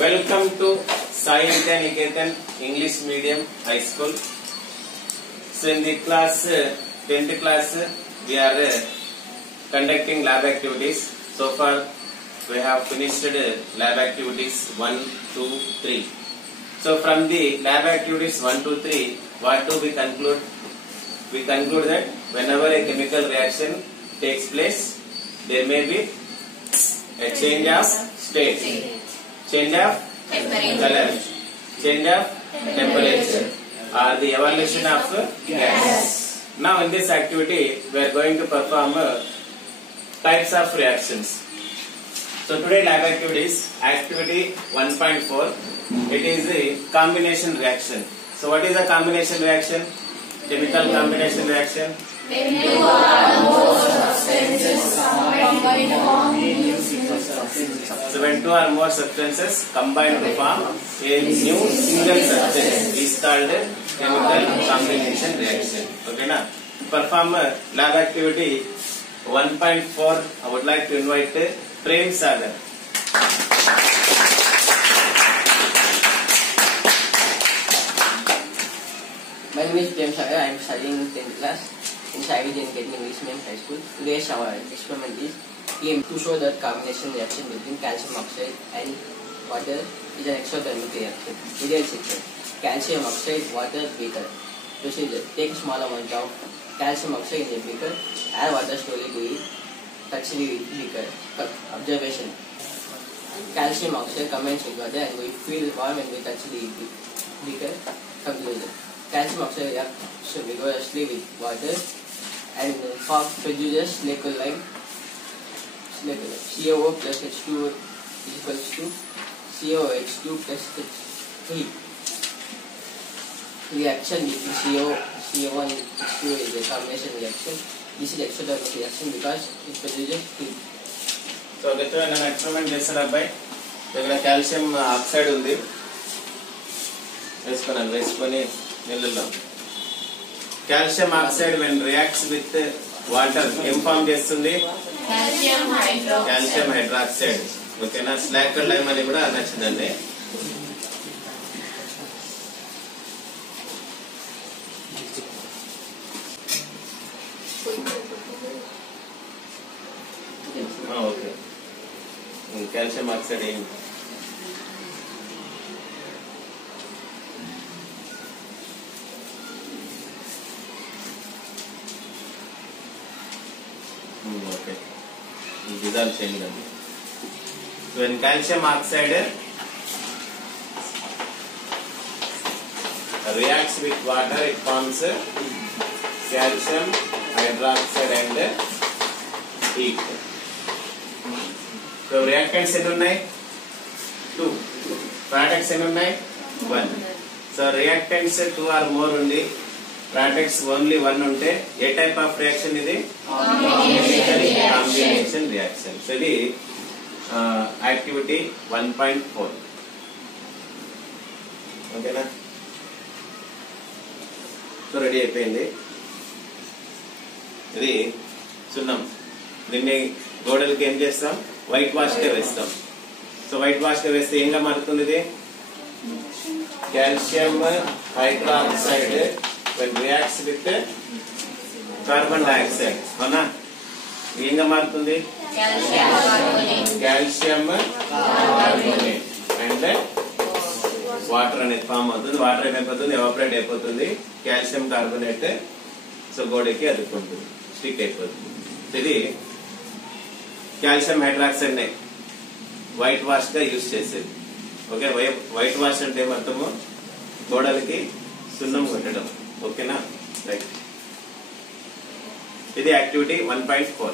Welcome to Sai Niketan English Medium High School. So in the class 10th class we are conducting lab activities. So far we have finished lab activities 1, 2, 3. So from the lab activities 1, 2, 3, what do we conclude? We conclude that whenever a chemical reaction takes place, there may be a change of state, change of color, change of temperature, or the evolution of gas. Now in this activity we are going to perform types of reactions. So today lab activities, activity 1.4, it is a combination reaction. So what is a combination reaction? Chemical combination reaction. When two or more substances combine to form a new single substance. So when two or more substances combine to form a new single substance is called chemical combination reaction. Okay, now perform lab activity 1.4. I would like to invite Prem Sagar. My name is Prem Sagar. I am studying in 10th class in Sai Niketan English Medium High School. Today's our experiment is aim to show that combination reaction between calcium oxide and water is an exothermic reaction. Ideal sequence: calcium oxide, water, beaker. Procedure: take a small amount of calcium oxide in a beaker, add water slowly to it, touch the beaker. Observation: calcium oxide combines with water and we feel warm when we touch the beaker. Conclusion: calcium oxide reacts vigorously with water and produces liquid like COO plus H2O is equals to COH2 plus H3. Reaction between CO1 and H2 is a combination reaction. This is exothermic reaction because it produces heat. So get an experiment చేస్తారా అబ్బాయి? దగ్గర calcium oxide ఉంది, వేసుకొని నీళ్ళలో calcium oxide when reacts with water ఏం form చేస్తుంది? Calcium hydroxide. ఓకేనా? స్లాకర్ lime అని కూడా నచ్చిందండి. ఓకే, కాల్షియం ఆక్సైడ్ ఏం okay, dissolve చేయండి. So when calcium oxide reacts with water, it forms calcium hydroxide and heat. So reactants ఎన్ని ఉన్నాయి? 2. Products ఎన్ని ఉన్నాయి? 1. So reactants 2 or more ఉంది, products only 1 ఉంటే ఏ టైప్ ఆఫ్ రియాక్షన్ ఇది? Combination reaction. సో ఇది యాక్టివిటీ 1.4. ఓకేనా? సో రెడీ అయిపోయింది. ఇది సున్నం. దీన్ని గోడలకి ఏం చేస్తాం? వైట్ వాష్ గా వేస్తాం. సో వైట్ వాష్ గా వేస్తే ఏంగా మారుతుంది ఇది? Calcium hydroxide when reacts with carbon dioxide, అవునా? ఏంగా మారుతుంది? కాల్షియం కార్బోనేట్ అండ్ వాటర్ అనేది ఫామ్ అవుతుంది. వాటర్ ఏమైపోతుంది? ఎవాపరేట్ అయిపోతుంది. కాల్షియం కార్బోనేట్ సో గోడకి అతుక్కుంటుంది, స్టిక్ అయిపోతుంది. ఇది కాల్షియం హైడ్రాక్సైడ్ ని వైట్ వాష్ గా యూజ్ చేసేది. ఓకే, వైట్ వాష్ అంటే ఏమర్థము? గోడలకి సున్నం కొట్టడం. ఓకేనా? రైట్. ఇది యాక్టివిటీ 1.4.